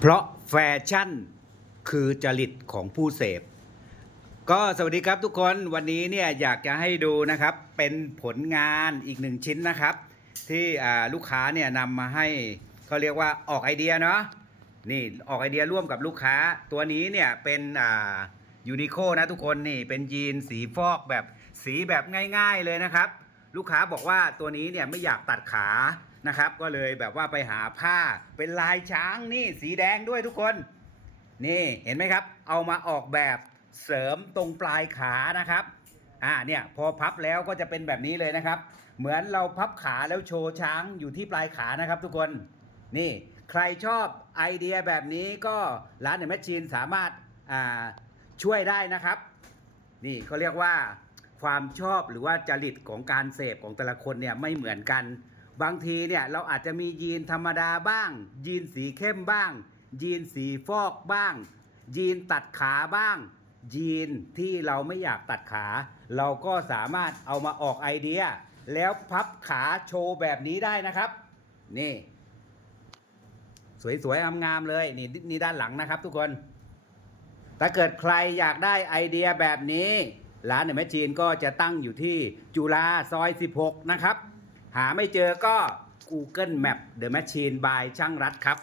เพราะแฟชั่นคือจริตของผู้เสพ ก็สวัสดีครับทุกคนวันนี้เนี่ยอยากจะให้ดูนะครับเป็นผลงานอีกหนึ่งชิ้นนะครับ ที่ลูกค้าเนี่ยนำมาให้เขาเรียกว่าออกไอเดียเนาะนี่ออกไอเดียร่วมกับลูกค้า ตัวนี้เนี่ยเป็นยูนิโคนะทุกคนนี่เป็นยีนสีฟอกแบบสีแบบง่าย ๆเลยนะครับ ลูกค้าบอกว่าตัวนี้เนี่ยไม่อยากตัดขา นะครับ ก็เลยแบบว่าไปหาผ้าเป็นลายช้างนี่สีแดงด้วยทุกคน นี่เห็นไหมครับ เอามาออกแบบเสริมตรงปลายขานะครับอ่าเนี่ยพอพับแล้วก็จะเป็นแบบนี้เลยนะครับ เหมือนเราพับขาแล้วโชว์ช้างอยู่ที่ปลายขานะครับทุกคนนี่ใครชอบไอเดียแบบนี้ก็ร้านเดอะแมชชีนสามารถอ่าช่วยได้นะครับ นี่เขาเรียกว่าความชอบหรือว่าจริตของการเสพของแต่ละคนเนี่ยไม่เหมือนกัน บางทีเนี่ยเราอาจจะมียีนธรรมดาบ้าง ยีนสีเข้มบ้าง ยีนสีฟอกบ้าง ยีนตัดขาบ้าง ยีนที่เราไม่อยากตัดขา เราก็สามารถเอามาออกไอเดีย แล้วพับขาโชว์แบบนี้ได้นะครับ นี่ สวยๆงามๆเลยนี่นี่ด้านหลังนะครับ ทุกคนถ้าเกิดใครอยากได้ไอเดียแบบนี้ ร้านเดอะแมชชีนก็จะตั้งอยู่ที่จุฬาซอย 16 นะครับ หาไม่เจอก็ Google Map The Machine by ช่างรัฐครับ